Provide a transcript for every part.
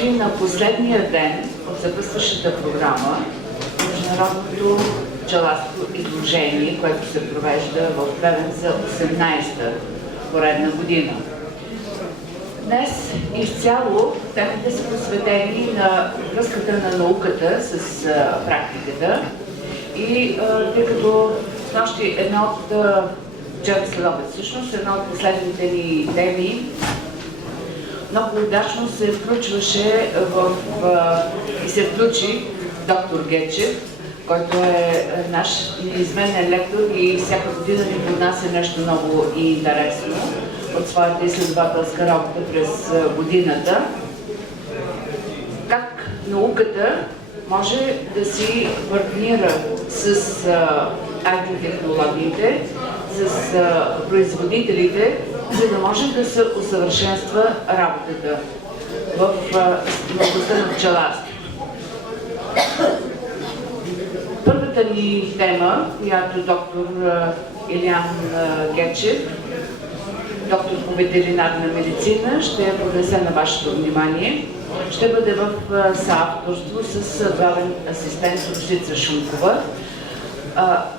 дошли на последния ден от съпътстващата програма Международното пчеларско изложение, което се провежда в Плевен за 18-та поредна година. Днес изцяло темите са посветени на връзката на науката с практиката и тъй като снощи вчера следобед всъщност, една от последните ни теми много удачно се включваше и се включи доктор Гечев, който е наш неизменен лектор и всяка година ни поднася нещо много и интересно от своята изследователска работа през годината. Как науката може да си партнира с IT-технологиите, с производителите, за да може да се усъвършенства работата в областта на пчеларството. Първата ни тема, която доктор Илиян Гечев, доктор по ветеринарна медицина, ще я поднесе на вашето внимание, ще бъде в съавторство с главен асистент Росица Шумкова,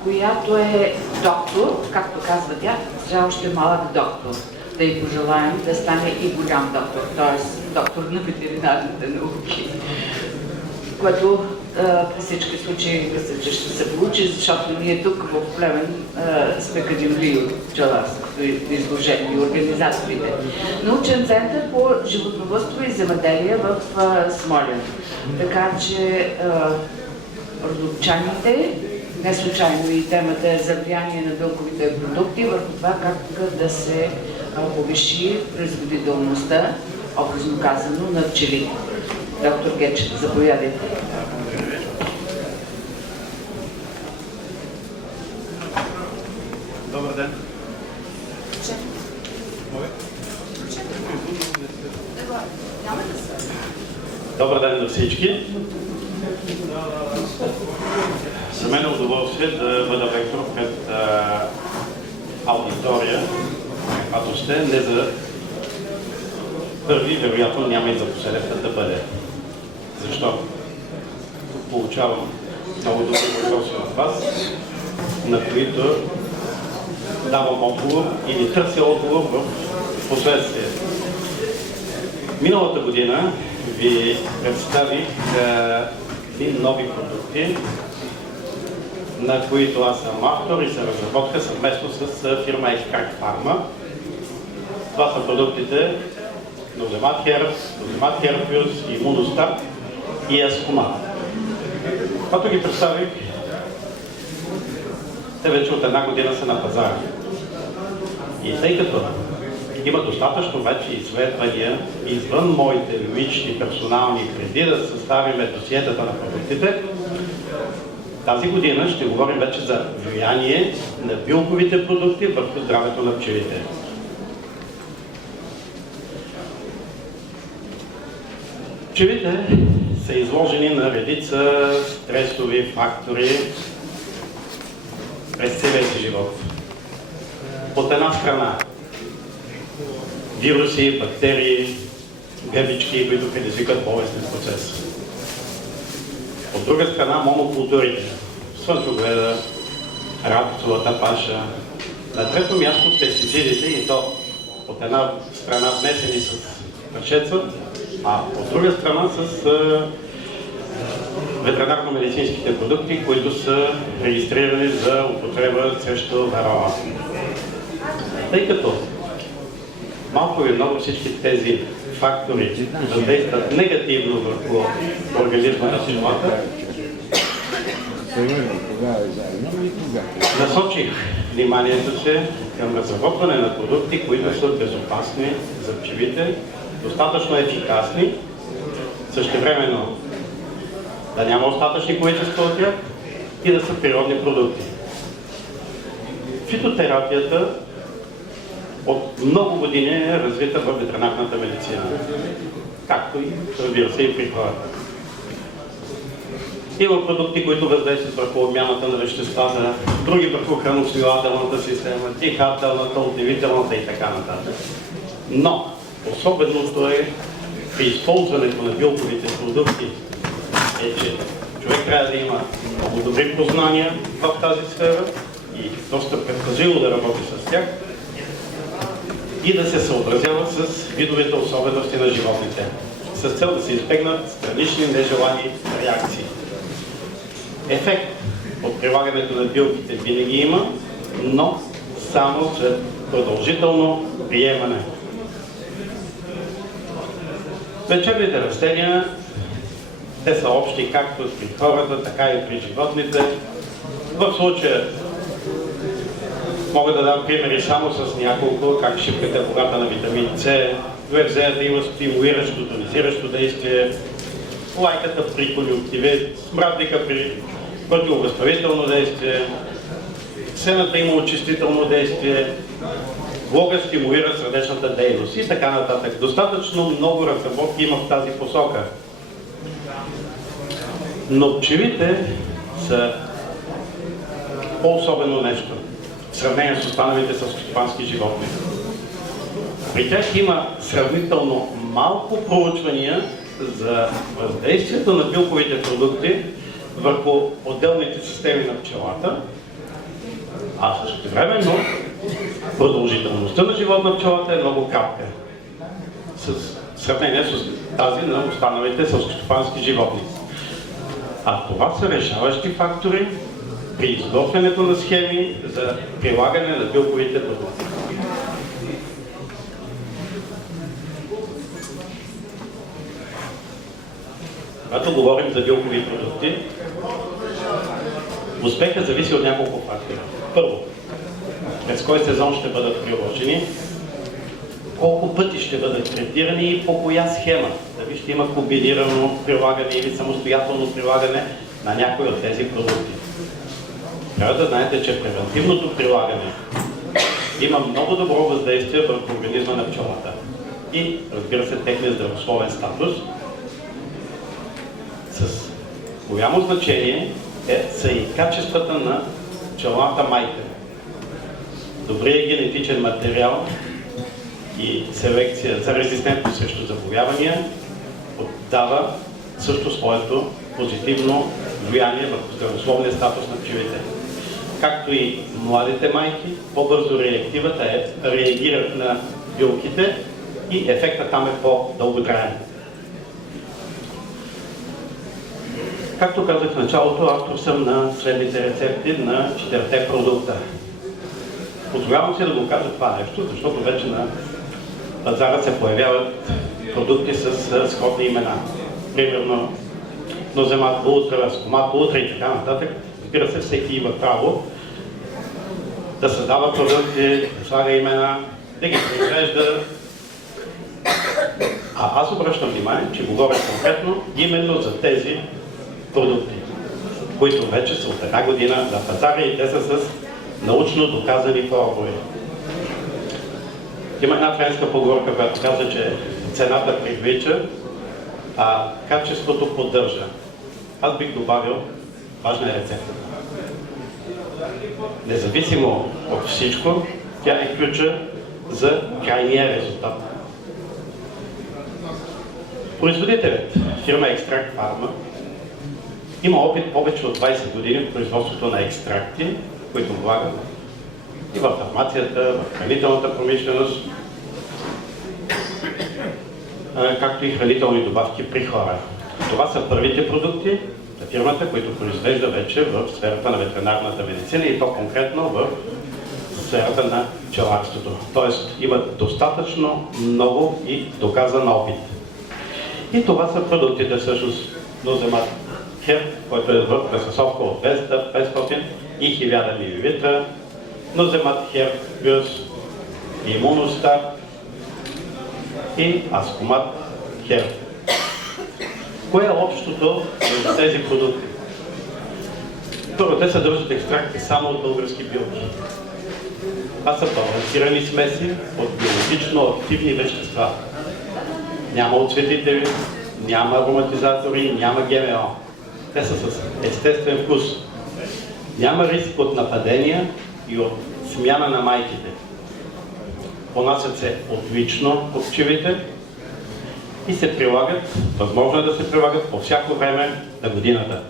която е доктор, както казва тя, все още малък доктор. Да й пожелаем да стане и голям доктор, т.е. доктор на ветеринарните науки, което при всички случаи мисля, че ще се получи, защото ние тук в Плевен сме кадимли от пчеларското изложение и организаторите. Научен център по животновъдство и земеделие в Смолян. Така че родопчаните, не случайно и темата е за влияние на белковите продукти върху това как да се повиши производителността, образно казано, на пчелите. Доктор Гечев, заповядайте. Добър ден. Добър ден на всички. За мен е удоволствие да бъда лектор пред аудитория, каквато ще не за първи, вероятно няма и за последен път да бъде. Защо? Получавам много добри въпроси от вас, на които давам отговор или търся отговор в последствие. Миналата година ви представих нови продукти, на които аз съм автор и се разработка съвместно с фирма Extract Pharma. Това са продуктите Ноземат Herpes, Immunostat и Escomat. Когато ги представих, те вече от една година са на пазара. И тъй като има достатъчно вече изследвания извън моите лични, персонални, преди да съставим досиетата на продуктите, тази година ще говорим вече за влияние на билковите продукти върху здравето на пчелите. Пчелите са изложени на редица стресови фактори през целия си живот. От една страна вируси, бактерии, гъбички, които предизвикат болестен процес. От друга страна монокултурите, слънчогледа, рапицовата паша. На трето място пестицидите, и то от една страна внесени с прашеца, а от друга страна с ветеринарно-медицинските продукти, които са регистрирани за употреба срещу вароа. Тъй като малко или много всички тези фактори въздействат негативно върху организма на живота, насочих вниманието си към разработване на продукти, които са безопасни за пчелите, достатъчно ефикасни, същевременно да няма остатъчни количества от тях и да са природни продукти. Фитотерапията от много години е развита в ветеринарната медицина, както и, разбира се, и при хората. Има продукти, които въздействат върху обмяната на веществата, други върху храносмилателната система, дихателната, отдевителната и така нататък. Но особеното е при използването на билковите продукти е, че човек трябва да има много добри познания в тази сфера и доста предпазливо да работи с тях и да се съобразява с видовите особености на животните, с цел да се избегнат странични нежелани реакции. Ефект от прилагането на билките винаги има, но само след продължително приемане. Лечебните растения, те са общи както при хората, така и при животните. В случая мога да дам примери само с няколко, как шипката е богата на витамин С, ВФЗ-та има стимулиращо, тонизиращо действие, лайката при конюнктивит, смрадника при противовъзпалително действие, сената има очистително действие, влога стимулира сърдечната дейност и така нататък. Достатъчно много разработки има в тази посока. Но пчелите са по-особено нещо в сравнение с останалите селскостопански животни. При тях има сравнително малко проучвания за въздействието на билковите продукти върху отделните системи на пчелата, а същевременно продължителността на живот на пчелата е много кратка в сравнение с тази на останалите селскостопански животни. А това са решаващи фактори при изготвянето на схеми за прилагане на билковите продукти. Когато говорим за билкови продукти, успехът зависи от няколко фактора. Първо, през кой сезон ще бъдат приложени, колко пъти ще бъдат третирани и по коя схема. Дали ще има комбинирано прилагане или самостоятелно прилагане на някои от тези продукти. Трябва да знаете, че превентивното прилагане има много добро въздействие върху организма на пчелата и, разбира се, техния здравословен статус. С голямо значение са и качествата на пчелата майка. Добрият генетичен материал и селекция за резистентност срещу заболявания дава също своето позитивно влияние върху здравословния статус на пчелите. Както и младите майки, по-бързо реагират на билките и ефектът там е по-дълготраен. Както казах в началото, автор съм на следните рецепти на 4 продукта. Позволявам си да го кажа това нещо, защото вече на пазара се появяват продукти с сходни имена. Примерно Ноземат Ултра, Аскомат Ултра и така нататък. Разбира се, всеки има право да създава продукти, да слага имена, да ги произвежда. А аз обръщам внимание, че говоря конкретно именно за тези продукти, които вече са от 1 година на пазара и те са с научно доказани формули. Има една френска поговорка, която казва, че цената привлича, а качеството поддържа. Аз бих добавил важна е рецепта. Независимо от всичко, тя е ключа за крайния резултат. Производителят, фирма Екстракт Фарма, има опит повече от 20 години в производството на екстракти, които влагат и в фармацията, в хранителната промишленост, както и хранителни добавки при хора. Това са първите продукти на фирмата, които произвежда вече в сферата на ветеринарната медицина и то конкретно в сферата на пчеларството. Тоест имат достатъчно много и доказан опит. И това са продуктите всъщност Ноземат Хер, който е в разфасовка от 200, 500 и 1000 мл. Ноземат Хер плюс Имуностар и Аскомат Хер. Кое е общото между тези продукти? Първо, те съдържат екстракти само от български билки. Това са балансирани смеси от биологично активни вещества. Няма оцветители, няма ароматизатори, няма ГМО. Те са с естествен вкус. Няма риск от нападения и от смяна на майките. Понасят се отлично от пчелите и се прилагат, възможно е да се прилагат по всяко време на годината.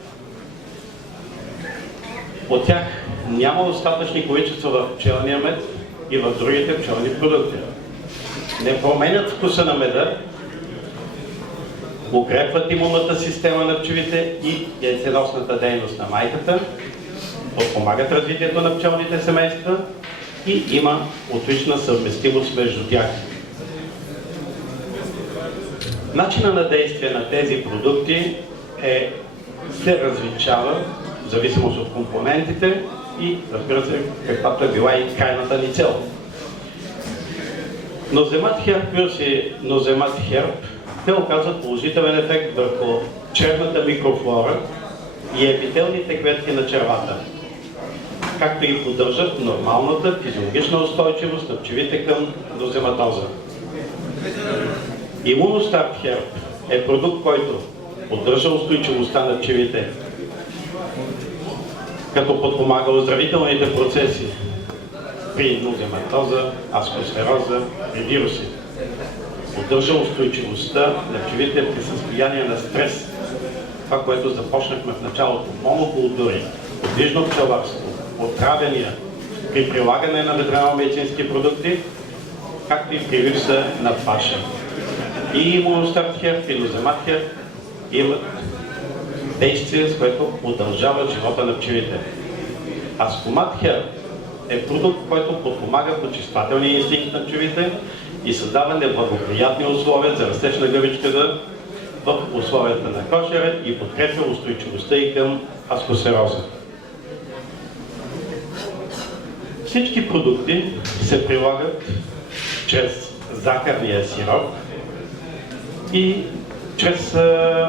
От тях няма достатъчни количества в пчелния мед и в другите пчелни продукти. Не променят вкуса на меда, укрепват имунната система на пчелите и яйценосната дейност на майката, подпомагат развитието на пчелните семейства и има отлична съвместимост между тях. Начинът на действие на тези продукти се различава в зависимост от компонентите и, разбира се, каквато е била и крайната ни цел. Ноземат херб и ноземат херб те оказват положителен ефект върху черната микрофлора и епителните клетки на червата, както и поддържат нормалната физиологична устойчивост на пчелите към нозематоза. Имуностарт херб е продукт, който поддържа устойчивостта на пчелите, като подпомага оздравителните процеси при нозематоза, аскосфероза и вируси. Поддържа устойчивостта на пчелите при състояние на стрес. Това, което започнахме в началото, монокултури, подвижно пчеларство, отравяния при прилагане на ветеринарно-медицински продукти, както и при липса на паша. И имуностарт херб и ноземат херб имат действие, с което удължават живота на пчелите. Аскомат херб е продукт, който подпомага почиствателния инстинкт на пчелите и създава неблагоприятни условия за растеж на гъбичката в условията на кошера и подкрепя устойчивостта и към аскосфероза. Всички продукти се прилагат чрез захарния сироп и чрез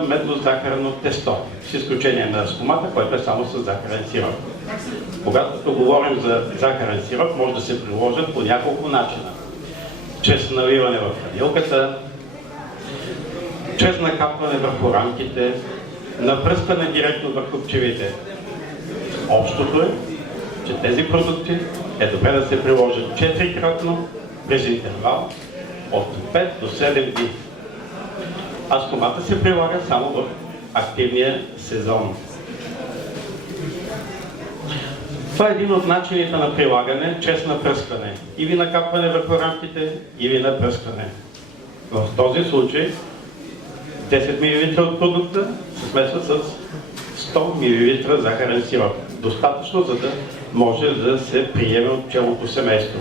медно-захарно тесто, с изключение на аскомата, който е само с захарен сироп. Когато говорим за захарен сироп, може да се приложат по няколко начина. Чрез наливане в хранилката, чрез накапване върху рамките, напръскване директно върху пчелите. Общото е, че тези продукти е добре да се приложат 4-кратно през интервал от 5 до 7 дни. Аскомата се прилага само в активния сезон. Това е един от начините на прилагане чрез напръскване. Или накапване върху рамките, или напръскване. В този случай 10 мл от продукта се смесва с 100 мл захарен сироп. Достатъчно, за да може да се приеме от пчелното семейство.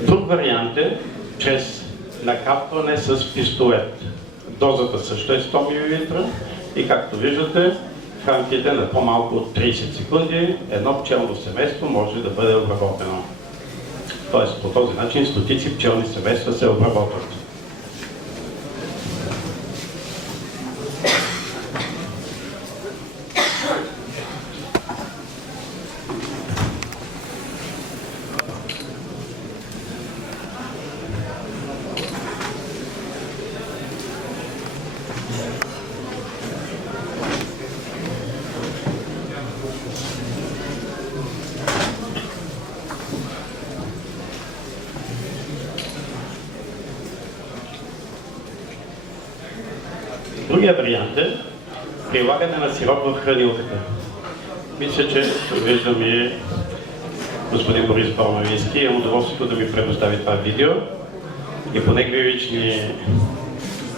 Друг вариант е чрез накапване с пистолет. Дозата също е 100 мл и, както виждате, в рамките на по-малко от 30 секунди едно пчелно семейство може да бъде обработено. Тоест, по този начин стотици пчелни семейства се обработват. Другия вариант е прилагане на сироп в хранилката. Мисля, че виждам и господин Борис Борновински. Имам удоволствието да ми предостави това видео и по негови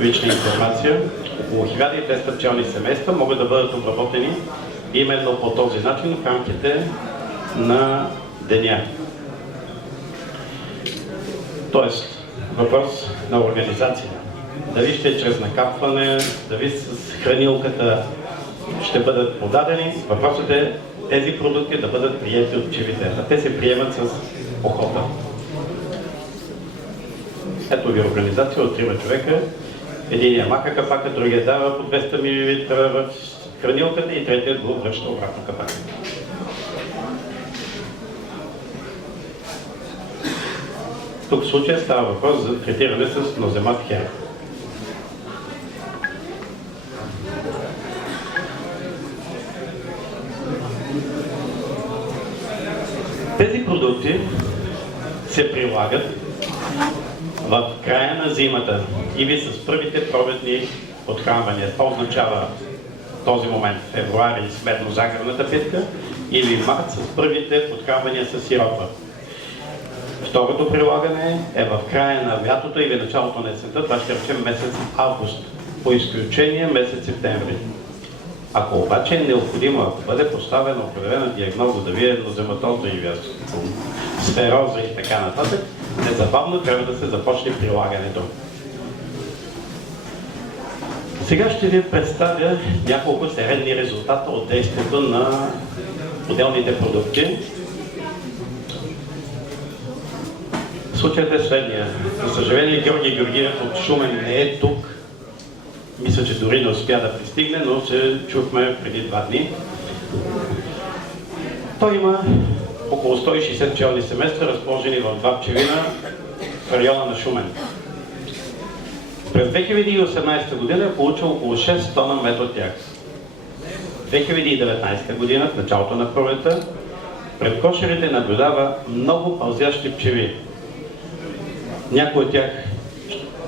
лична информация. Около 1200 пчелни семейства могат да бъдат обработени именно по този начин в рамките на деня. Тоест, въпрос на организация. Дали ще е чрез накапване, дали с хранилката ще бъдат подадени. Въпросът е тези продукти да бъдат приети от пчелите, а те се приемат с охота. Ето ви организация от 3 човека. Единият маха капака, другия дава по 200 мл в хранилката и третият го връща обратно капака. Тук в случая става въпрос за третиране с ноземат херб. Тези продукти се прилагат в края на зимата или с първите пробедни подхранвания. Това означава този момент февруари с медно-захарната питка или март с първите подхранвания с сиропа. Второто прилагане е в края на лятото или началото на есента, това ще речем месец август, по изключение месец септември. Ако обаче е необходимо, ако бъде поставена определена диагноза да ви е енозематоза или сфероза и така нататък, незабавно трябва да се започне прилагането. Сега ще ви представя няколко средни резултата от действието на отделните продукти. Случаят е следния. За съжаление, Георги Георгиев от Шумен не е тук. Мисля, че дори не успя да пристигне, но се чухме преди 2 дни. Той има около 160 пчелни семейства, разположени в 2 пчелина в района на Шумен. През 2018 година е получил около 6 тона мед от тях. 2019 година, в началото на пролета, пред кошерите наблюдава много пълзящи пчели. Някои от тях,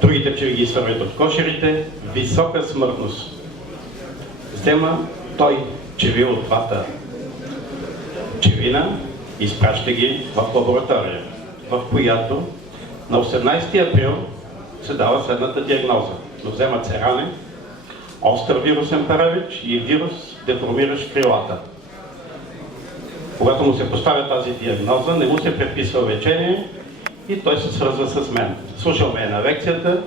другите пчели ги изхвърлят от кошерите, висока смъртност. Взема той пчели от двата пчелина, изпраща ги в лаборатория, в която на 18 април се дава следната диагноза. Но вземат се рани, остър вирусен паралич и вирус, деформиращ крилата. Когато му се поставя тази диагноза, не му се предписва лечение и той се свързва с мен. Слушал ме на лекцията,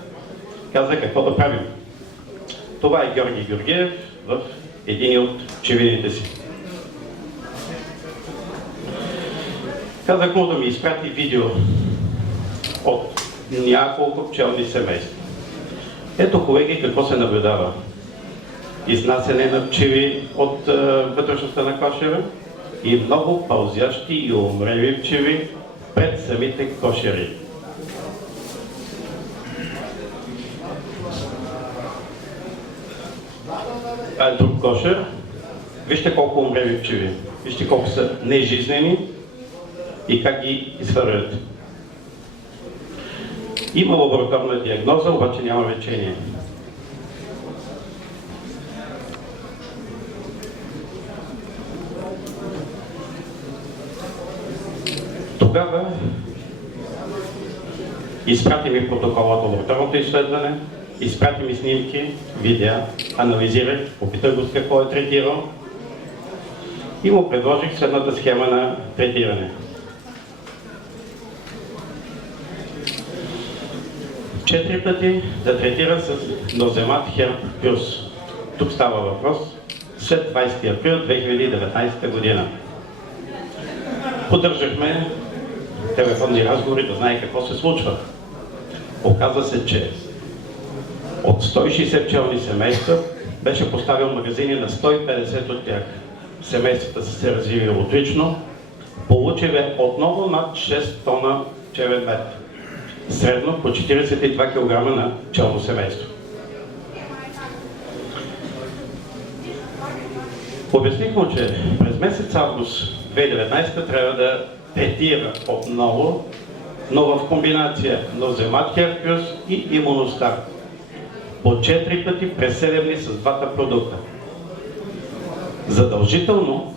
каза какво да правим. Това е Георги Георгиев в един от пчелините си. Казах му да ми изпрати видео от няколко пчелни семейства. Ето, колеги, какво се наблюдава. Изнасяне на пчели от вътрешността на кошера и много пълзящи и умрели пчели пред самите кошери. Това е друг кошер. Вижте колко умрели пчели. Вижте колко са нежизнени и как ги изхвърлят. Има лабораторна диагноза, обаче няма лечение. Тогава изпрати ми протокола от лабораторното изследване, изпрати ми снимки, видеа, анализирах, попитах го с какво е третирал и му предложих следната схема на третиране. 4 пъти да третира с ноземат Херб Плюс. Тук става въпрос след 20 април 2019 година. Поддържахме телефонни разговори да знае какво се случва. Оказва се, че от 160 пчелни семейства беше поставил магазини на 150 от тях. Семействата са се развили отлично. Получили отново над 6 тона пчелен мед. Средно по 42 кг на пчелно семейство. Обясних му, че през месец август 2019 трябва да третира отново, но в комбинация ноземат Херб Плюс и имуностар. По 4 пъти през 7 дни с двата продукта. Задължително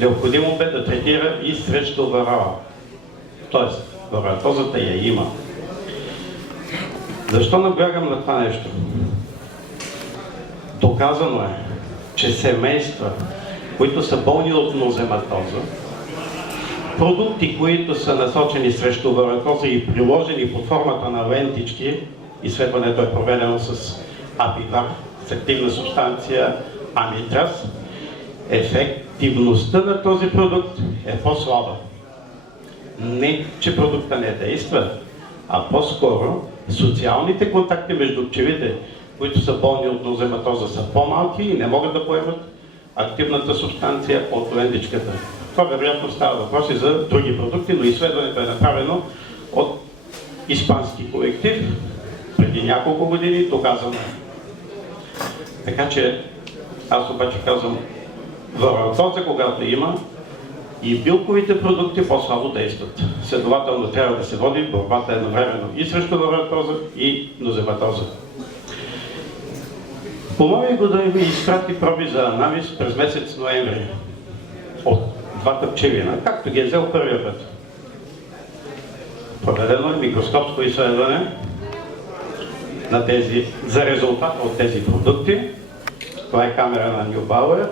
необходимо бе да третира и срещу варала. Тоест, варатозата я има. Защо наблягам на това нещо? Доказано е, че семейства, които са болни от нозематоза, продукти, които са насочени срещу варатоза и приложени под формата на лентички, изследването е проведено с апивар, с активна субстанция амитраз, ефективността на този продукт е по-слаба. Не, че продукта не действа, а по-скоро социалните контакти между пчелите, които са болни от нозематоза, са по-малки и не могат да поемат активната субстанция от лентичката. Това вероятно става въпроси за други продукти, но изследването е направено от испански колектив преди няколко години, доказано. Така че аз обаче казвам, варатоза, когато има, и билковите продукти по-слабо действат. Следователно трябва да се води борбата едновременно и срещу лаборатороза и нозематоза. Помоли го да ми изпрати проби за анализ през месец ноември от двата пчелина, както ги е взел първия път. Проведено е микроскопско изследване за резултата от тези продукти. Това е камера на Нюбауер.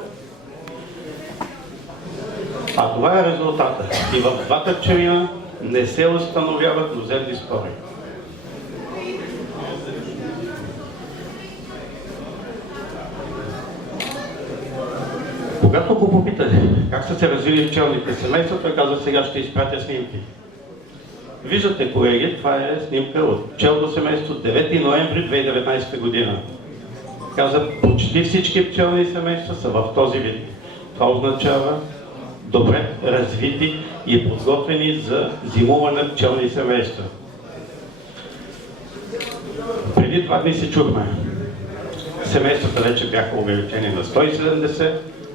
А това е резултата. И в двата пчелина не се установяват ноземни спори. Когато го попитах как са се развили пчелните семейства, той каза: сега ще изпратя снимки. Виждате, колеги, това е снимка от пчелно семейство 9 ноември 2019 година. Каза, почти всички пчелни семейства са в този вид. Това означава добре развити и подготвени за зимуване пчелни семейства. Преди 2 дни се чухме. Семействата вече бяха увеличени на 170.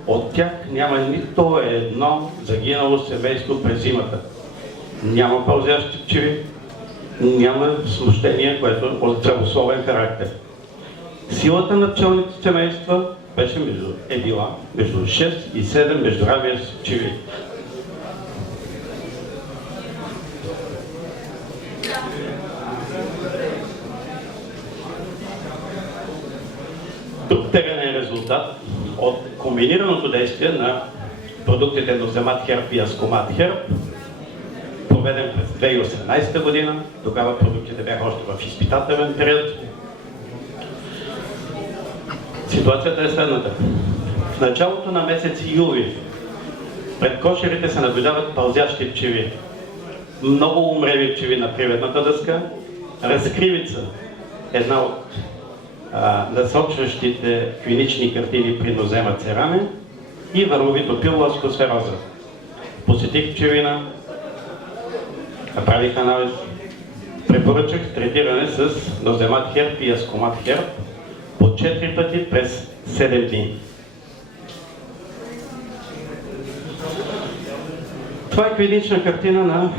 От тях няма нито едно загинало семейство през зимата. Няма пълзящи пчели, няма смущение, което е от здравословен характер. Силата на пчелните семейства е била между 6 и 7 междуравия с пчели. Друг теренен резултат от комбинираното действие на продуктите Ноземат Херб и Аскомат Херб, проведен през 2018 година. Тогава продуктите бяха още в изпитателен период. Ситуацията е следната. В началото на месец юли пред кошерите се наблюдават пълзящи пчели. Много умрели пчели на приведната дъска. Разкривица, една от насочващите клинични картини при нозема цераме, и върловито пило аскосфероза. Посетих пчелина, направих анализ, препоръчах третиране с Ноземат Херб и Аскомат Херб по 4 пъти през 7 дни. Това е клинична картина на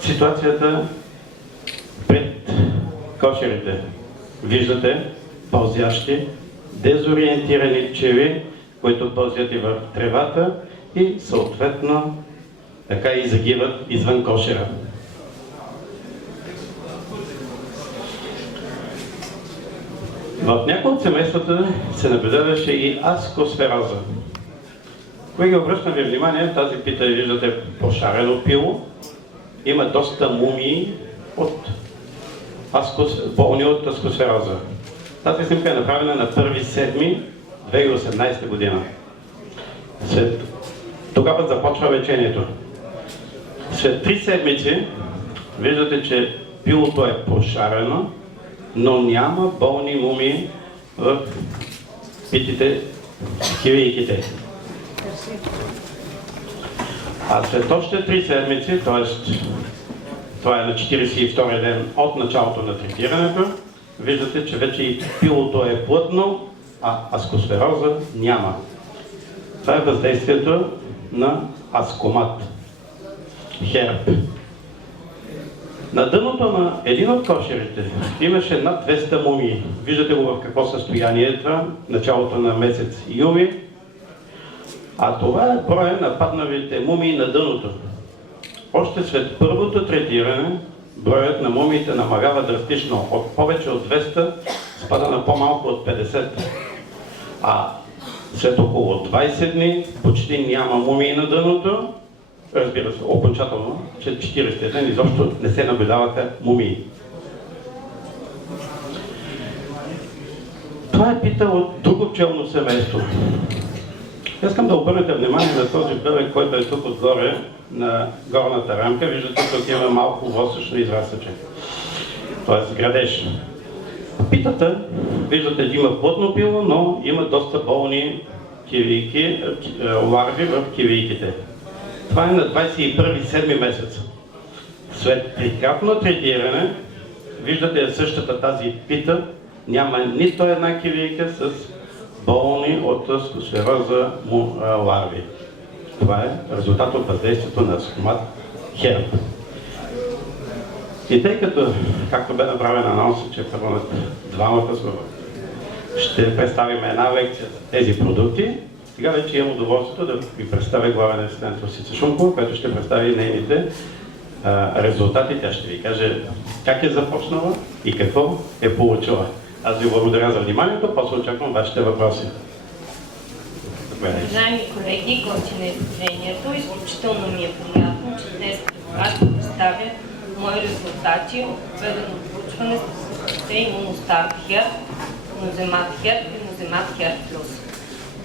ситуацията пред кошерите. Виждате пълзящи, дезориентирани пчели, които пълзят и в тревата и съответно така и загиват извън кошера. В някои от семействата се наблюдаваше и аскосфероза. Колеги, обръщам ви внимание, тази пита, виждате пошарено пило. Има доста мумии от болни от аскосфероза. Тази снимка е направена на 1.7.2018 година. Тогава започва лечението. След 3 седмици виждате, че пилото е пошарено, но няма болни мумии в питите хилийките. А след още 3 седмици, т.е. това е на 42-я ден от началото на третирането, виждате, че вече и пилото е плътно, а аскосфероза няма. Това е въздействието на Аскомат Херб. На дъното на един от кошерите имаше над 200 мумии. Виждате го в какво състояние е това, началото на месец юли. А това е броя на падналите мумии на дъното. Още след първото третиране, броят на мумиите намалява драстично. От повече от 200 спада на по-малко от 50. А след около 20 дни почти няма мумии на дъното. Разбира се, окончателно, след 40 дни изобщо не се наблюдаваха мумии. Това е пита от друго пчелно семейство. Искам да обърнете внимание на този бебек, който е тук отгоре на горната рамка. Виждате, тук има малко восъчно израстъче, т.е. градеж. Питата, виждате, че има плътно пило, но има доста болни килийки, ларви в килийките. Това е на 21-7 месец. След трикратно третиране, виждате същата тази пита, няма нито една килийка с болни от аскосфероза ларви. Това е резултат от въздействието на Аскомат Херб. И тъй като, както бе направен анонс, че първо двамата ще представим една лекция за тези продукти, сега вече имам удоволствието да ви представя главен асистент Росица Шумкова, който ще представи нейните резултати. Тя ще ви каже как е започнала и какво е получила. Аз ви благодаря за вниманието, после очаквам вашите въпроси. Уважаеми колеги, гости на изложението, изключително ми е приятно, че днес аз ще представя мои резултати от проведено проучване с имуностарт Херб, Ноземат Херб и Ноземат Херб Плюс.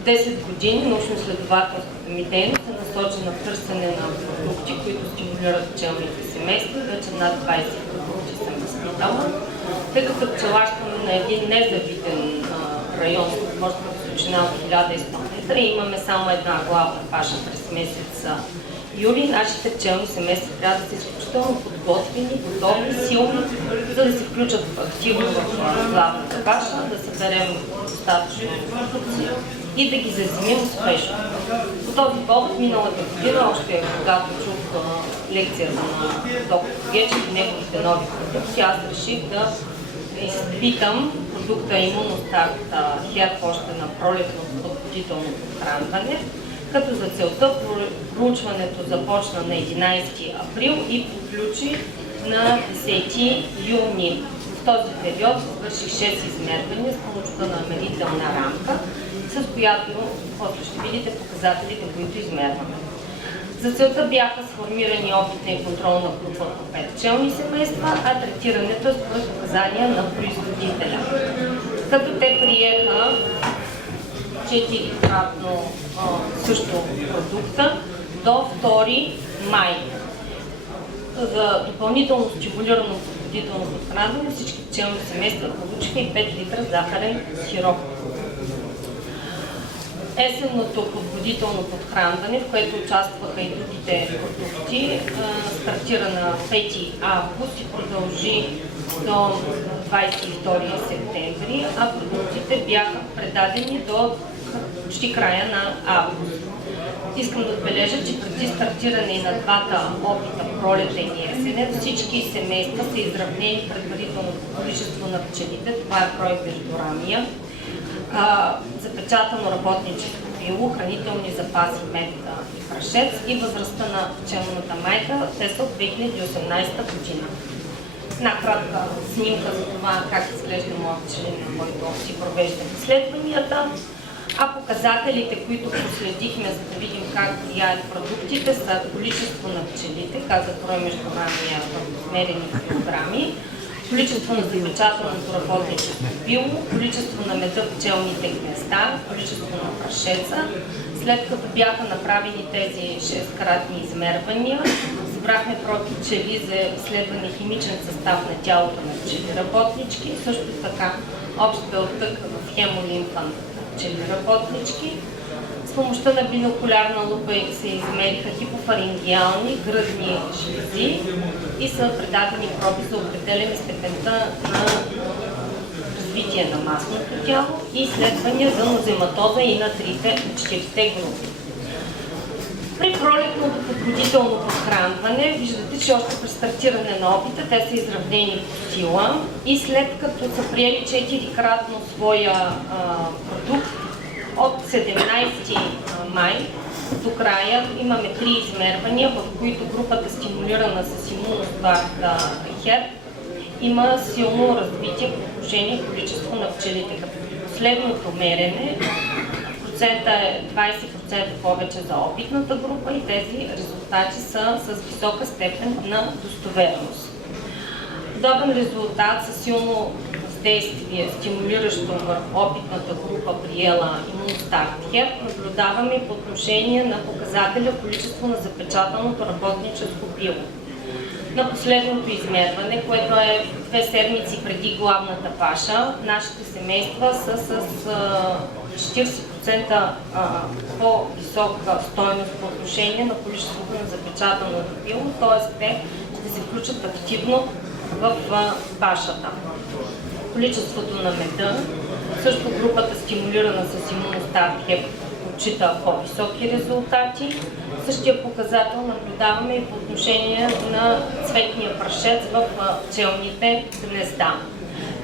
10 години научно-следователската ми дейност е насочена в търсене на продукти, които стимулират пчелните семейства. Вече над 20 продукти съм изпитала. Тъй като пчеларстваме на един незавиден район с морска височина от 1100 метра и имаме само една главна паша през месец юли, нашите пчелни семейства трябва да са изключително подготвени, готови, силни, за да се включат активно в главната паша, да съберем достатъчно продукция и да ги заземим успешно. По този повод миналата година, още когато чух лекцията на доктор Гечев и неговите нови продукти, аз реших да изпитам продукта Имуностарт Херб още на пролетно подходително подхранване, като за целта проучването започна на 11 април и приключи на 10 юни. В този период свърших 6 измервания с помощта на мерителна рамка, с която после ще видите показателите, които измерваме. За целта бяха сформирани опитна и контролна група по 5 пчелни семейства, а третирането е според показания на производителя. Като те приеха 4-кратно също продукта до 2 май. За допълнително стимулирано подходително подхранване всички пчелни семейства получиха и 5 литра захарен сироп. Есенното подводително подхранване, в което участваха и другите продукти, стартира на 5 август и продължи до 22 септември, а продуктите бяха предадени до почти края на август. Искам да отбележа, че преди стартиране на двата опита пролетен и есенен, всички семейства са изравнени предварително количество на пчелите, това е брой междурамия, запечатано работническо било, хранителни запаси, мед и прашец и възрастта на пчелната майка, те са от 2018 година. Една кратка снимка за това как изглежда моят пчелин, на който си провеждам изследванията. А показателите, които последихме, за да видим как влияят продуктите, са количество на пчелите, казах брой междурамия в измерени килограми, количество на запечатаното работническо било, количество на меда в пчелните гнезда, количество на прашеца. След като бяха направени тези 6-кратни измервания, събрахме проби пчели за изследване химичен състав на тялото на пчели работнички, също така общ белтък в хемолимфа на пчели работнички. С помощта на бинокулярна лупа се измериха хипофарингеални гръдни жлези и са предадени проби за определяне степента на развитие на масното тяло и изследвания за нозематоза и на 4-те групи. При пролетното подходително подхранване виждате, че още при стартиране на опита те са изравнени по сила и след като са приели 4-кратно своя продукт, от 17 май до края имаме 3 измервания, в които групата стимулирана с Имуностарт Херб има силно развитие по отношение количество на пчелите. Като последното мерене процента е 20% повече за опитната група и тези резултати са с висока степен на достоверност. Подобен резултат със силно въздействие, стимулиращо върху опитната група, приела Имуностарт Херб, наблюдаваме по отношение на показателя количество на запечатаното работническо било. На последното измерване, което е 2 седмици преди главната паша, нашите семейства са с 40% по-висока стойност по отношение на количеството на запечатаното било, т.е. те ще се включат активно в пашата. Количеството на меда, също групата стимулирана с Имуностарт Херб отчита по-високи резултати. Същия показател наблюдаваме и по отношение на цветния прашец в пчелните гнезда.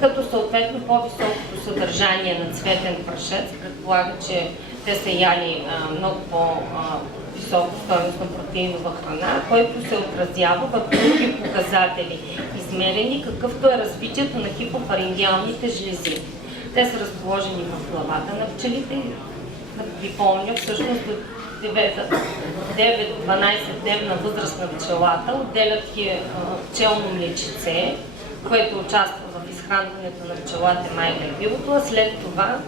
Като съответно по-високото съдържание на цветен прашец предполага, че те са яли много по-високо стойност на протеинова храна, който се отразява в други показатели, измерени, какъвто е развитието на хипофарингеалните жлези. Те са разположени в главата на пчелите. Да ви помня, всъщност до 9-12 дневна възраст на пчелата отделят пчелно млечице, което участва в изхранването на пчелата майка и билото, а след това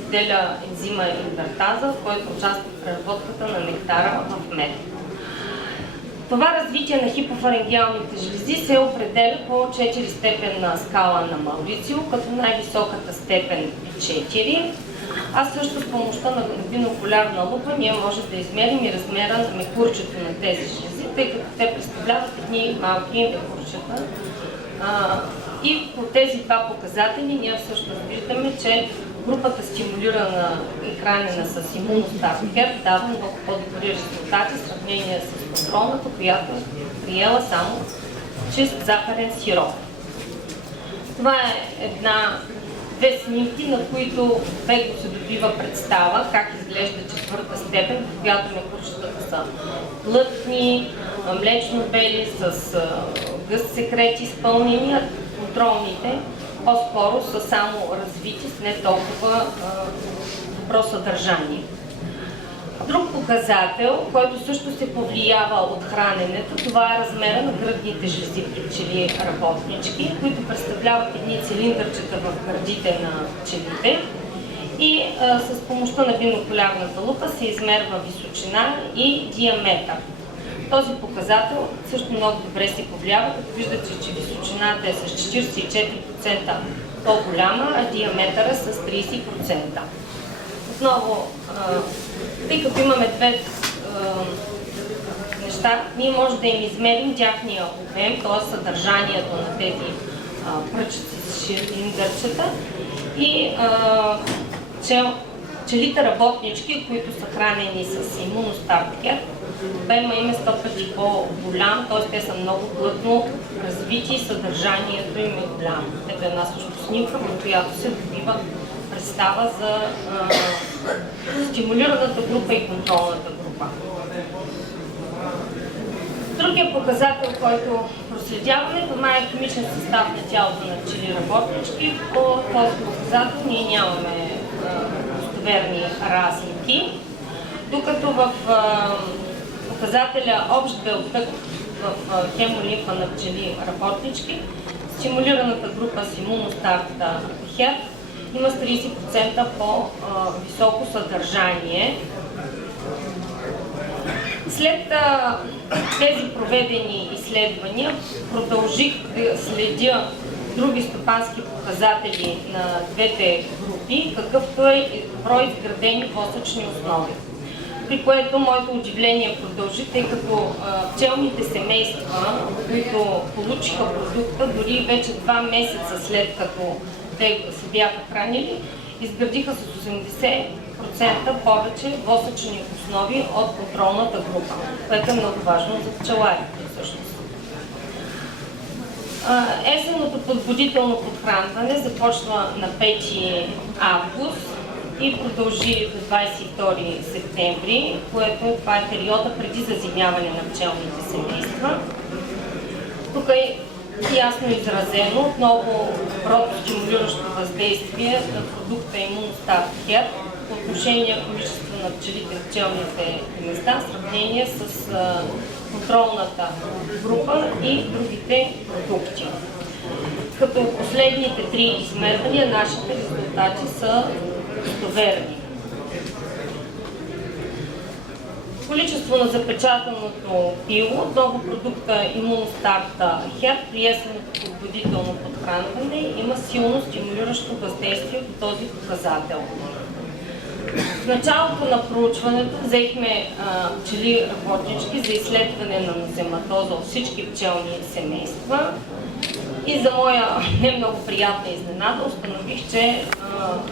отделя ензима инвертаза, който участва в преработката на нектара в мед. Това развитие на хипофарингеалните жлези се определя по 4-степенна скала на Маурицио, като най-високата степен е 4, а също с помощта на бинокулярна лупа ние може да измерим и размера на мекурчето на тези жлези, тъй като те представляват едни малки мекурчета. И по тези два показатели ние всъщност виждаме, че групата стимулирана и хранена с имуностартикер дава много по-добри резултати в сравнение с контролната, която е приела само чист захарен сироп. Това е две снимки, на които бегло се добива представа как изглежда четвърта степен, в която мекурчетата са плътни, млечно-бели, с гъст секрет изпълнени, а контролните по-скоро са само развити с не толкова добро съдържание. Друг показател, който също се повлиява от храненето, това е размера на гръдните жлези при пчели работнички, които представляват едни цилиндърчета в гърдите на пчелите и с помощта на бинокулярната лупа се измерва височина и диаметър. Този показател също много добре се повлиява, като виждате, че височината е с 44% по-голяма, а диаметъра с 30%. Отново, тъй като имаме две неща, ние може да им измерим тяхния обем, т.е. съдържанието на тези пръчици с цилиндърчета и пчелите работнички, които са хранени с имуностартикер, обема им е 100 пъти по-голям, т.е. те са много плътно развити и съдържанието им е голямо. Ето една също снимка, в която се добива представа за стимулираната група и контролната група. Другия показател, който проследяваме, това е химичен състав на тялото на пчели работнички. По този показател ние нямаме достоверни разлики, докато в показателя общ белтък в хемолимфа на пчели работнички, стимулираната група с имуностарта ХЕР има с 30% по-високо съдържание. След тези проведени изследвания продължих да следя други стопански показатели на двете групи, какъвто е брой изградени восъчни основи. При което моето удивление продължи, тъй като пчелните семейства, които получиха продукта, дори вече 2 месеца след като те се бяха хранили, изградиха с 80% повече восъчни основи от контролната група, което е много важно за пчеларите всъщност. Есенното подбудително подхранване започва на 5 август и продължи до 22 септември, което това е периода преди зазимяване на пчелните семейства. Тук е ясно изразено отново доброто стимулиращо въздействие на продукта имуностартикер по отношение на количество на пчелите в пчелните гнезда в сравнение с контролната група и другите продукти. Като последните 3 измервания, нашите резултати са достоверни. Количество на запечатаното пило, отново продукта имуностарта ХЕР при есенното подбудително подхранване има силно стимулиращо въздействие по този показател. В началото на проучването взехме пчели работнички за изследване на нозематоза от всички пчелни семейства И за моя не много приятна изненада установих, че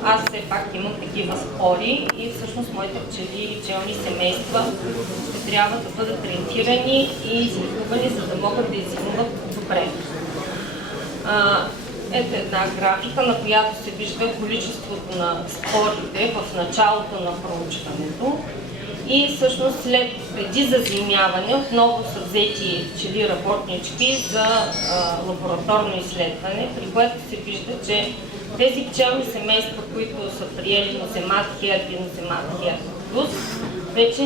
аз все пак имам такива спори и всъщност моите пчели и пчелни семейства ще трябва да бъдат рентирани и излекувани, за да могат да иззимуват добре. Ето една графика, на която се вижда количеството на спорите в началото на проучването. И всъщност преди зазимяване отново са взети пчели работнички за лабораторно изследване, при което се вижда, че тези пчелни семейства, които са приели ноземат херб и ноземат херб плюс, вече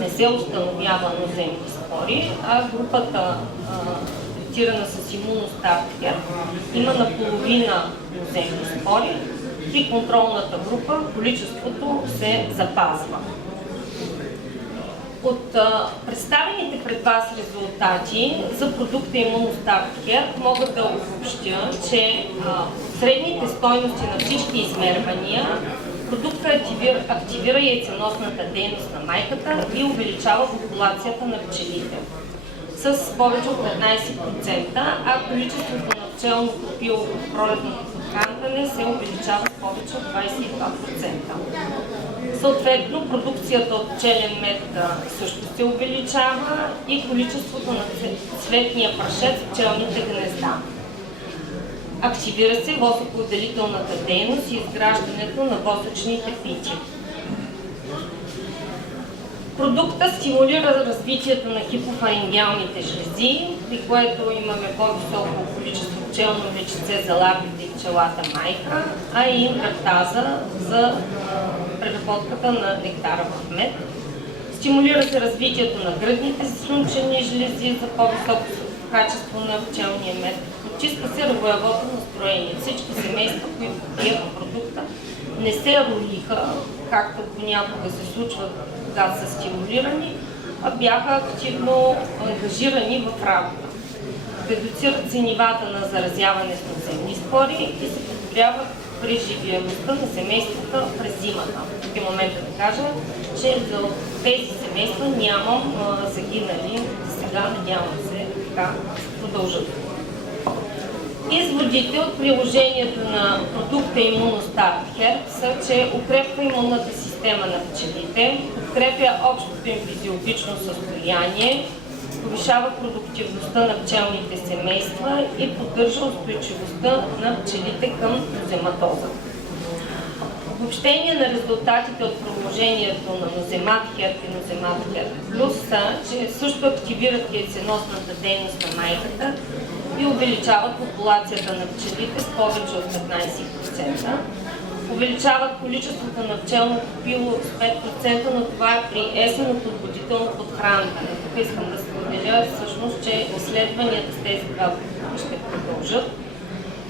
не се установява ноземни спори, а групата третирана с имуностарт херб има наполовина ноземни спори. При контролната група количеството се запазва. От представените пред вас резултати за продукта Имуностарт херб мога да обобщя, че средните стойности на всички измервания продукта активира яйценосната дейност на майката и увеличава популацията на пчелите с повече от 15%, а количеството на пчелно попило в пролетното подхранване се увеличава с повече от 22%. Съответно, продукцията от пчелен мед също се увеличава и количеството на цветния прашец в пчелните гнезда. Активира се восъкоотделителната дейност и изграждането на восъчните пити. Продукта стимулира развитието на хипофарингеалните жлези, при което имаме по-високо количество пчелно млечице за ларвите и пчелата майка, а и интрактаза за преработката на нектара в мед. Стимулира се развитието на гръдните слюнчени жлези за по-високо качество на пчелния мед. Почиства се ръбоявото настроение. Всички семейства, които приеха продукта, не се ролиха, както понякога се случва, когато са стимулирани, а бяха активно ангажирани в работа. Редуцират се нивата на заразяване с ноземни спори и се подобрява преживяемостта на семействата през зимата. В момента да кажа, че за тези семейства нямам загинали, сега надявам се така продължат. Изводите от приложението на продукта Имуностарт херб са, че укрепва имунната система на пчелите, подкрепя общото им физиологично състояние, повишава продуктивността на пчелните семейства и поддържа устойчивостта на пчелите към нозематоза. Обобщение на резултатите от приложението на ноземат херб и ноземат херб плюс са, че също активират яйценосната дейност на майката и увеличават популацията на пчелите с повече от 15%. Увеличават количеството на пчелното пило с 5%, но това е при есенното отводително подхранване. Тук искам да споделя всъщност, че изследванията с тези два ще продължат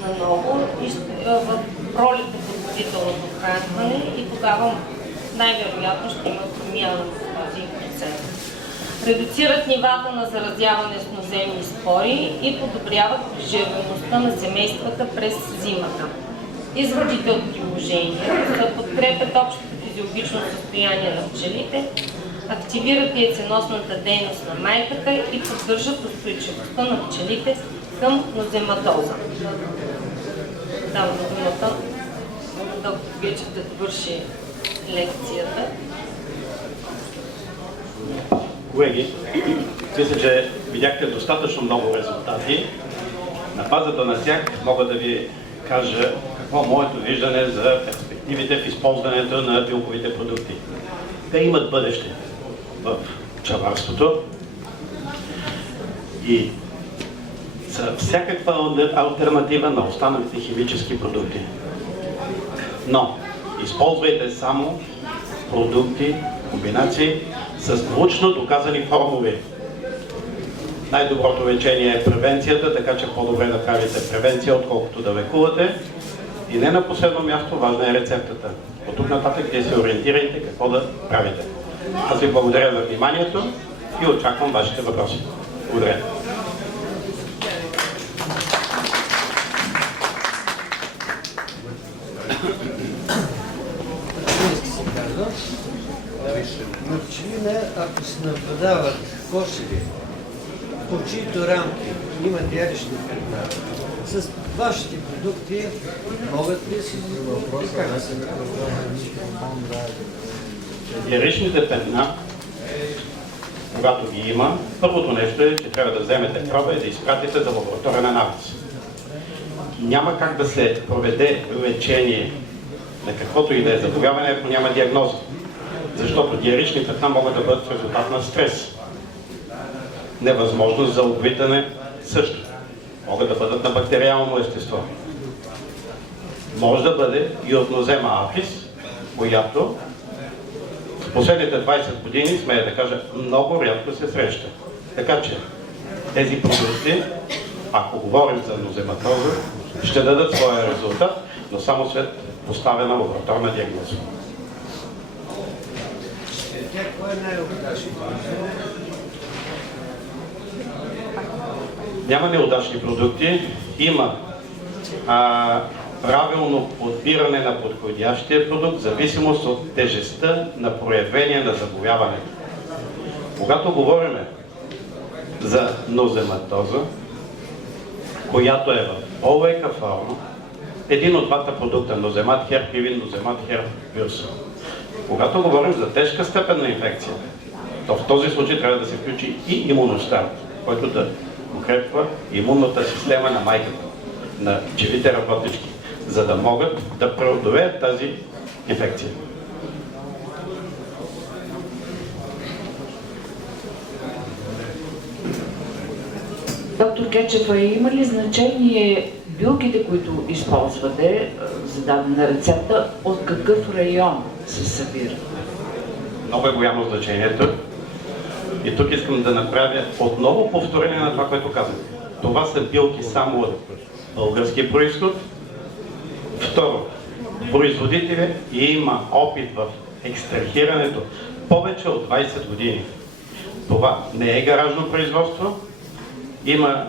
наново и в пролетно подводително подхранване и тогава най-вероятно ще има промяна в този процент. Редуцират нивата на заразяване с ноземни спори и подобряват преживяемостта на семействата през зимата. Изводите от приложението подкрепят общото физиологично състояние на пчелите, активират яйценосната дейност на майката и поддържат устойчивостта на пчелите към нозематоза. Давам думата на доктор Гечев да довърши лекцията. Колеги, мисля, че видяхте достатъчно много резултати. На базата на тях мога да ви кажа какво е моето виждане за перспективите в използването на билковите продукти. Те имат бъдеще в пчеларството и са всякаква алтернатива на останалите химически продукти. Но използвайте само продукти, комбинации с научно доказани формули. Най-доброто лечение е превенцията, така че по-добре да правите превенция, отколкото да лекувате. И не на последно място, важна е рецептата. От тук нататък вие се ориентирайте какво да правите. Аз ви благодаря за вниманието и очаквам вашите въпроси. Благодаря. На пчелина, ако се наблюдават кошеви, по чието рамки имат ядещни петна, С вашите продукти могат ли да се Диаричните петна, когато ги има, първото нещо е, че трябва да вземете проба и да изпратите за лабораторен анализ. Няма как да се проведе лечение на каквото и да е заболяване, ако няма диагноза. Защото диарични петна могат да бъдат в резултат на стрес. Невъзможност за обвитане също. Могат да бъдат на бактериално естество. Може да бъде и от нозема апис, която в последните 20 години, смея да кажа, много рядко се среща. Така че тези продукти, ако говорим за нозематоза, ще дадат своя резултат, но само след поставена лабораторна диагноза. Кой е най-удачен? Няма неудачни продукти, има правилно подбиране на подходящия продукт в зависимост от тежестта на проявление на заболяването. Когато говорим за нозематоза, която е в по-лека форма, един от двата продукта, ноземат херп или ноземат херп плюс. Когато говорим за тежка степен на инфекция, то в този случай трябва да се включи и имуностарт, който да укрепва имунната система на майката, на пчелите работнички, за да могат да преодолеят тази инфекция. Доктор Гечев, има ли значение билките, които използвате за дадена рецепта, от какъв район се събират? Много е голямо значението. И тук искам да направя отново повторение на това, което казах. Това са билки само от български произход. Второ, производителят има опит в екстрахирането повече от 20 години. Това не е гаражно производство. Има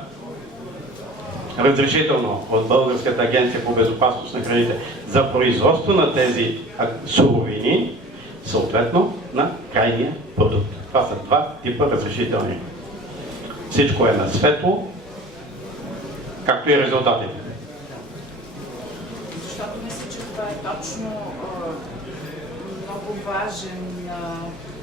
разрешително от Българската агенция по безопасност на храните за производство на тези суровини, съответно на крайния продукт. Това са два типа разрешителни. Всичко е на светло, както и резултатите. Защото мисля, че това е точно много важен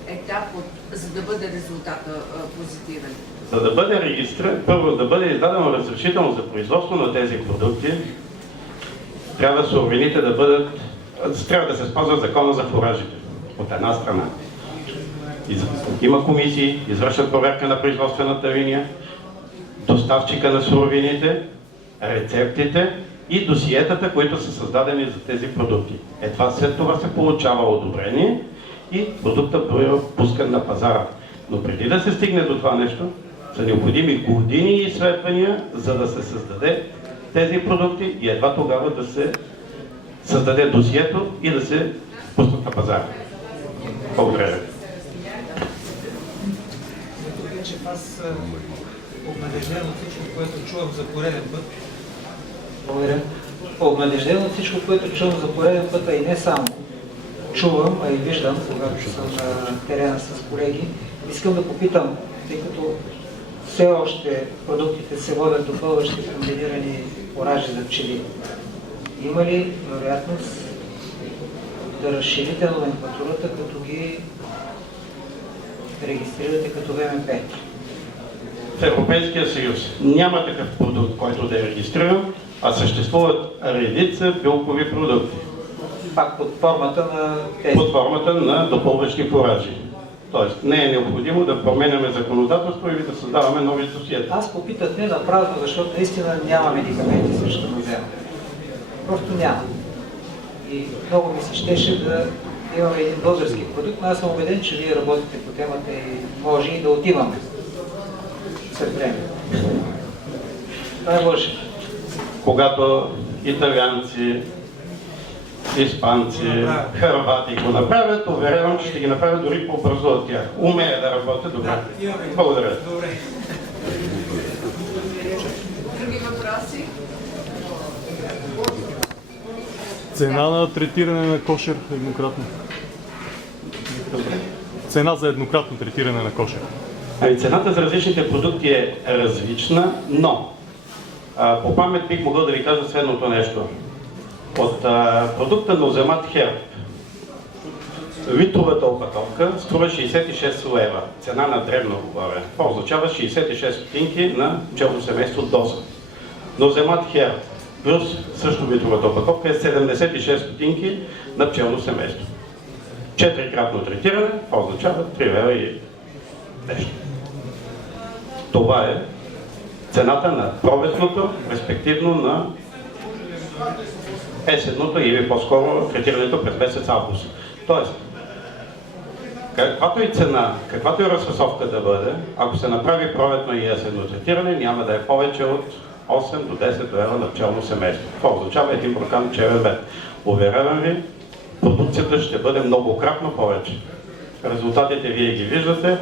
етап, за да бъде резултата позитивен. За да бъде регистриран, първо да бъде издадено разрешително за производство на тези продукти, трябва суровините да бъдат, трябва да се спазва закона за фуражите, от една страна. Има комисии, извършват проверка на производствената линия, доставчика на суровините, рецептите и досиетата, които са създадени за тези продукти. Едва след това се получава одобрение и продуктът бъде пускан на пазара. Но преди да се стигне до това нещо, са необходими години изследвания, за да се създаде тези продукти и едва тогава да се създаде досието и да се пуснат на пазара. Благодаря. Аз обнадежден от всичко, което чувам за пореден път. Благодаря. Обнадежден от всичко, което чувам за пореден път, а и не само чувам, а и виждам, когато съм на терена с колеги. Искам да попитам, тъй като все още продуктите се водят допълващи комбинирани фуражи за пчели. Има ли вероятност да разширите номенклатурата, като ги регистрирате като ВМП? В Европейския съюз няма такъв продукт, който да е регистриран, а съществуват редица билкови продукти. Пак под формата на тези? Под формата на допълващи фуражи. Тоест не е необходимо да променяме законодателство или да създаваме нови досиета. Аз попитах не на празно, защото наистина няма медикаменти срещу нозема. Просто няма. И много ми се щеше да имаме един български продукт, но аз съм убеден, че вие работите по темата и може и да отиваме след време. Това е лъжа. Когато италианци, испанци, хървати го направят, уверявам, че ще ги направят дори по-бързо от тях. Умея да работя добре. Благодаря. Добре. Други въпроси? Цена на третиране на кошер еднократно. Цена за еднократно третиране на кошер. Цената за различните продукти е различна, но По памет бих могъл да ви кажа следното нещо. От продукта Ноземат Херб, литровата опаковка струва 66 лева. Цена на дребно говоря. Това означава 66 стотинки на пчелно семейство доза. Ноземат Херб плюс също литровата опаковка е 76 стотинки на пчелно семейство. 4-кратно третиране, това означава 3 лева и нещо. Това е цената на провесното, респективно на есенното или по-скоро третирането през месец август. Тоест, каквато и цена, каквато и разфасовка да бъде, ако се направи проветно и есенно третиране, няма да е повече от 8 до 10 лева на пчелно семейство. Това означава 1 буркан пчелен мед. Уверявам ви, продукцията ще бъде многократно повече. Резултатите вие ги виждате,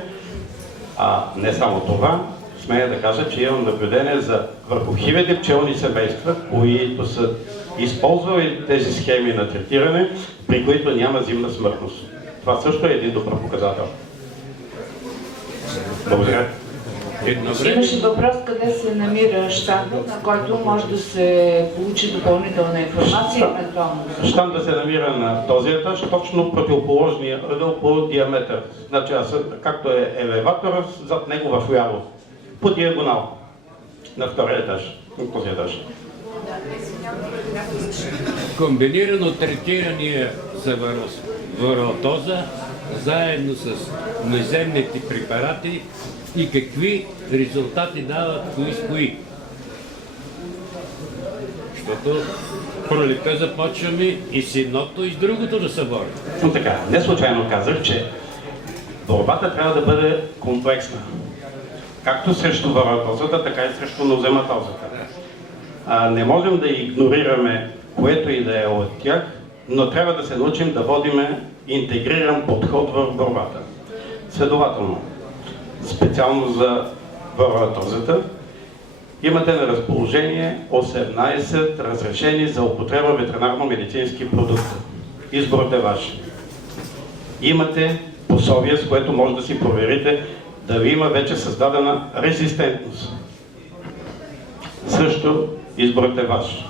а не само това, смея да кажа, че имам наблюдение върху хиляди пчелни семейства, които са използвали тези схеми на третиране, при които няма зимна смъртност. Това също е един добър показател. Благодаря. Имаше въпрос къде се намира щандът, на който може да се получи допълнителна информация евентуално. Щандът се намира на този етаж, точно противоположния ъгъл по диаметър. Значи, както е елеватора, зад него в ляво, по диагонал, на втория етаж, на този етаж. Комбинирано третиране за варотоза, заедно с наземните препарати и какви резултати дават кои с кои. Защото пролета започваме и с едното и с другото да се борим. Но така, не случайно казах, че борбата трябва да бъде комплексна. Както срещу варатозата, така и срещу нозематозата. Не можем да игнорираме което и да е от тях, но трябва да се научим да водиме интегриран подход в борбата. Следователно, специално за варатозата, имате на разположение 18 разрешени за употреба ветеринарно-медицински продукти. Изборът е ваш. Имате пособие, с което може да си проверите дали има вече създадена резистентност. Също изборът е ваш.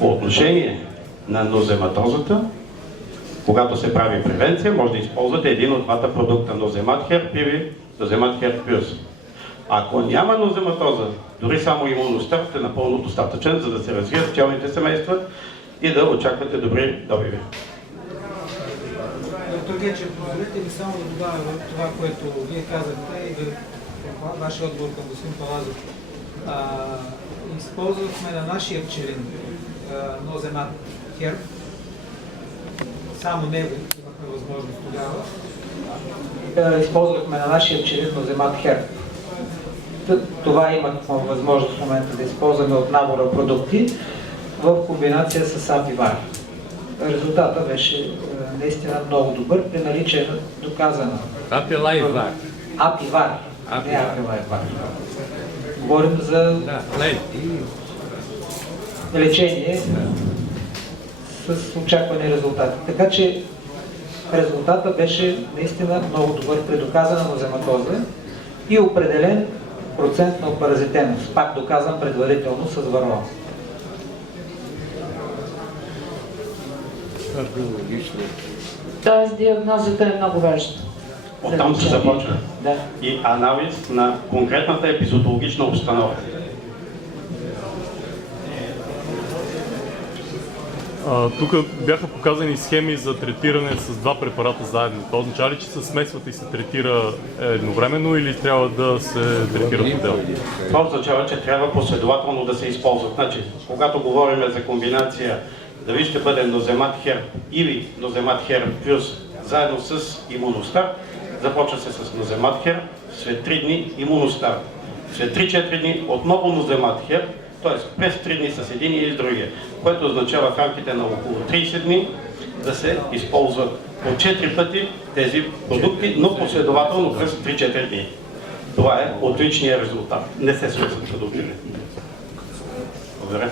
По отношение на нозематозата, когато се прави превенция, може да използвате един от двата продукта, Ноземат Херб или Ноземат Херб Плюс. Ако няма нозематоза, дори само имуностар сте напълно достатъчен, за да се развият пчелните семейства и да очаквате добри добиви. Доктор Гечев, позволете ли само да добавя това, което вие казахте и вашия отговор към господин Палазов. Използвахме на нашия пчелин Ноземат Херб. Само него имахме възможност тогава. Използвахме на нашия пчелин Ноземат Херб. Това имахме възможност в момента да използваме от набора продукти в комбинация с Апивар. Резултата беше наистина много добър при наличие на доказана. Апилайвар. Апивар. Не Апилайвар. Говорим за лечение с очаквани резултати. Така че резултата беше наистина много добър при доказана нозематоза и определен процент на паразитенност, пак доказан предварително с варла. Тоест диагнозата е много важна. Оттам се започва. Да. И анализ на конкретната епизодологична обстановка. Тук бяха показани схеми за третиране с два препарата заедно. Това означава ли, че се смесват и се третира едновременно или трябва да се третират отделно? Това означава, че трябва последователно да се използват. Значи, когато говорим за комбинация, дали ще бъде Ноземат Херб или Ноземат Херб плюс заедно с имуностар, започва се с Ноземат Херб, след 3 дни имуностар. След 3-4 дни отново Ноземат Херб, т.е. през 3 дни с един или с другия, което означава в рамките на около 30 дни да се използват по 4 пъти тези продукти, но последователно през 3-4 дни. Това е отличният резултат. Не се свързват продуктите. Благодаря.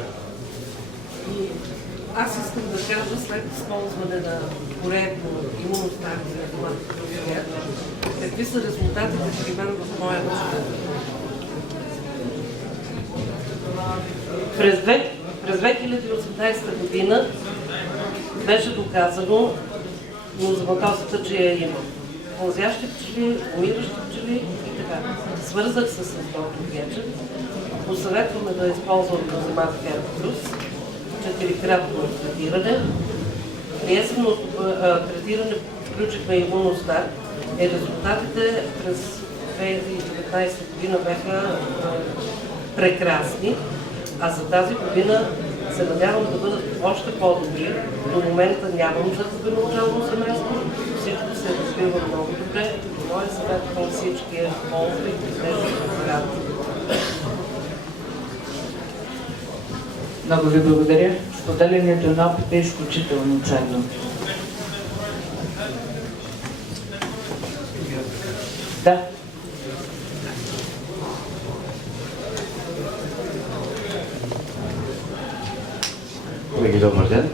Аз искам да кажа, след използване на поредно имуностарни резултати, какви са резултатите при мен в моя През 2018 година беше доказано музематозата, че я има. Пълзящи пчели, умиращи пчели и така. Свързах се с доктор Гечев. Посъветваме да използвам муземат Херкулес, 4-кратно третиране. При есенното третиране включихме имуностар и резултатите през 2019 година бяха прекрасни, а за тази година се надявам да бъдат още по-добри. До момента нямам загубено начално семейство, всичко се развива много добре. Моя съвет към всички е ползвайте тези препарати. Много ви благодаря. Споделянето на опит е изключително ценно. Да. Колеги, добър ден.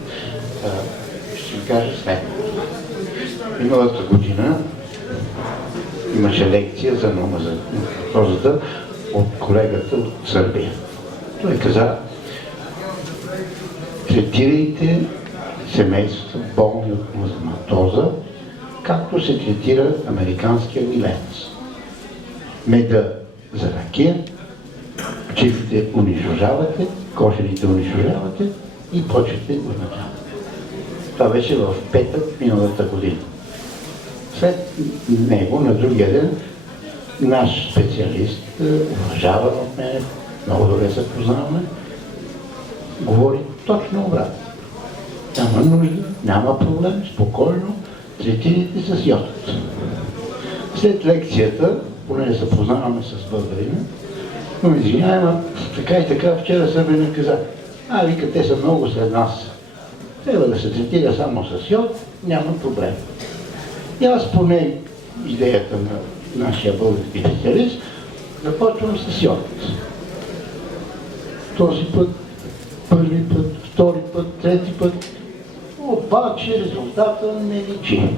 Ще ви кажа следното. Миналата година имаше лекция за номазатозата от колегата от Сърбия. Той каза: третирайте семейството болни от номазатоза, както се третира американския миленец. Меда за ракия, пчелите унищожавате, кошерите унищожавате и почвите го начало. Това беше в петък миналата година. След него, на другия ден, наш специалист, уважаван от мен, много добре се познаваме, говори точно обратно. Няма нужда, няма проблем, спокойно, третирайте с йод. След лекцията, поне се познаваме с българина, но извинявай, така и така, вчера Сърбина каза: вика, те са много след нас. Трябва да се третира само с йод, няма проблем. И аз поне идеята на нашия български специалист, започвам с йод. Този път, първи път, втори път, трети път, обаче резултата не личи.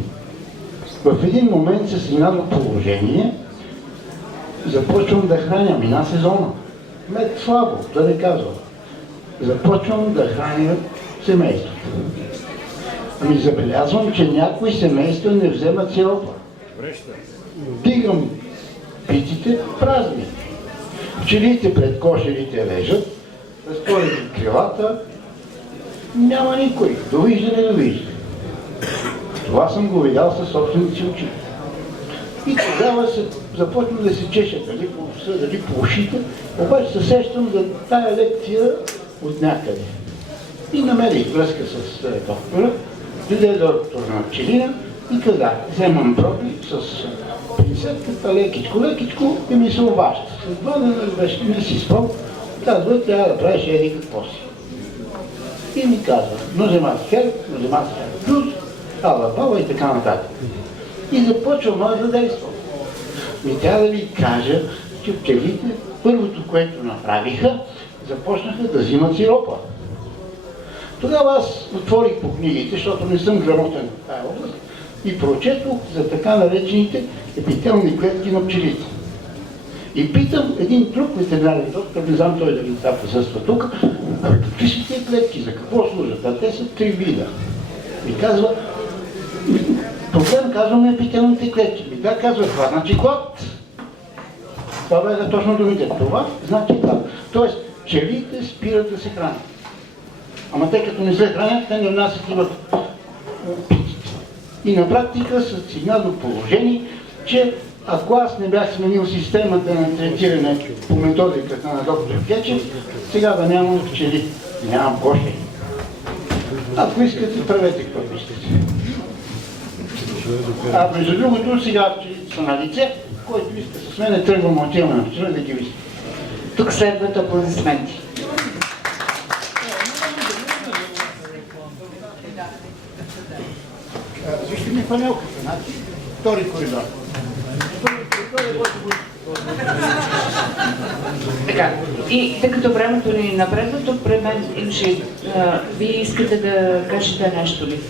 В един момент се стигна до положение, започвам да храня, мина сезона. Мед слабо, да не казвам. Започвам да храня семейството. Забелязвам, че някои семейства не вземат сиропа. Дигам питите празни. Пчелите пред кошерите лежат, разтворят крилата, няма никой. Довиждане. Това съм го видял със собствените си очи. И тогава започвам да се чеша, дали по уста, дали по ушите, обаче се сещам за тая лекция от някъде. И намерих връзка с доктора, дойде доктор на пчелина и каза: вземам проби с пинцетката, лекичко и ми се обажда. С това не си спом, казва: трябва да правиш еди какво си. И ми казва: ноземат хер плюс, алабала и така нататък. И започвам аз да действам. Трябва да ви кажа, че пчелите, първото, което направиха, започнаха да взимат сиропа. Тогава аз отворих по книгите, защото не съм грамотен в тази област, и прочетох за така наречените епителни клетки на пчелите. И питам един друг ветеринарен доктор, не знам той дали това присъства тук: какви са тези клетки, за какво служат? А те са 3 вида. И казва: проблем, казваме, епителните клетки. Да, казва, това значи глад. Това бяха точно думите. Това значи глад. Тоест, пчелите спират да се хранят. Ама те като не се хранят, те не внасят и в питите. И на практика се стигна до положение, че ако аз не бях сменил системата на третиране по методиката на доктор Гечев, сега да нямам пчели, нямам кошери. Ако искате, правете каквото искате. А между другото, сега пчелите са на лице, който иска с мене, тръгвам отиваме на пчели да ги вижте. Тук следват аплодисменти. Вижте ми панелката, значи втори коридор. Така, и тъй като времето ни напредва, тук пред мен имаше... Вие искате да кажете нещо ли?